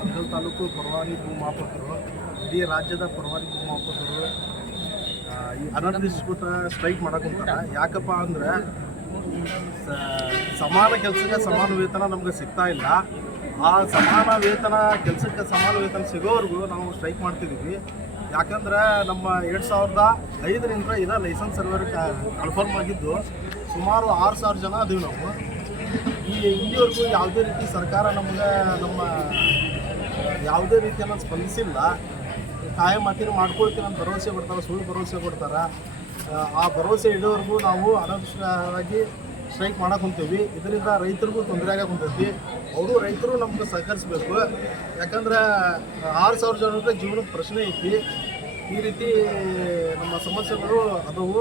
ಅಫಜಲ್ ತಾಲೂಕು ಪರವಾನಿ ಭೂಮಾಪಕರು, ಇಡೀ ರಾಜ್ಯದ ಪರವಾನಿ ಭೂಮಾಪಕರು ಈ ಅನಧಿಕೃತ ಸ್ಟ್ರೈಕ್ ಮಾಡಕ್ಕಂತಾರ. ಯಾಕಪ್ಪ ಅಂದ್ರೆ ಸಮಾನ ಕೆಲಸಕ್ಕೆ ಸಮಾನ ವೇತನ ನಮ್ಗೆ ಸಿಗ್ತಾ ಇಲ್ಲ. ಆ ಸಮಾನ ವೇತನ ಕೆಲಸಕ್ಕೆ ಸಮಾನ ವೇತನ ಸಿಗೋವರೆಗೂ ನಾವು ಸ್ಟ್ರೈಕ್ ಮಾಡ್ತಿದ್ದೀವಿ. ಯಾಕಂದ್ರೆ ನಮ್ಮ 2005ರಿಂದ ಇದೇ ಲೈಸೆನ್ಸ್ ಸರ್ವರ್ ಕನ್ಫರ್ಮ್ ಆಗಿದ್ದು ಸುಮಾರು 6,000 ಜನ ಅದೀವಿ ನಾವು. ಇಲ್ಲಿವರೆಗೂ ಯಾವುದೇ ರೀತಿ ಸರ್ಕಾರ ನಮ್ಗೆ ಯಾವುದೇ ರೀತಿಯನ್ನು ಸ್ಪಂದಿಸಿಲ್ಲ. ಕಾಯ ಮಾತಿನ ಮಾಡ್ಕೊಳ್ತೀನಿ ಅಂತ ಭರವಸೆ ಕೊಡ್ತಾರೆ, ಸುಳ್ಳು ಭರವಸೆ ಕೊಡ್ತಾರೆ. ಆ ಭರವಸೆ ಇಡೋವರೆಗೂ ನಾವು ಅನವಶ್ಯಕವಾಗಿ ಸ್ಟ್ರೈಕ್ ಮಾಡಕ್ಕೆ ಹೊಂತೀವಿ. ಇದರಿಂದ ರೈತರಿಗೂ ತೊಂದರೆ ಆಗಕ್ಕೆ ಹೊಂತೈತಿ. ರೈತರು ನಮ್ಗೆ ಸಹಕರಿಸಬೇಕು. ಯಾಕಂದ್ರೆ 6,000 ಜನರ ಜೀವನದ ಪ್ರಶ್ನೆ ಐತಿ. ಈ ರೀತಿ ನಮ್ಮ ಸಮಸ್ಯೆಗಳು ಅದವು.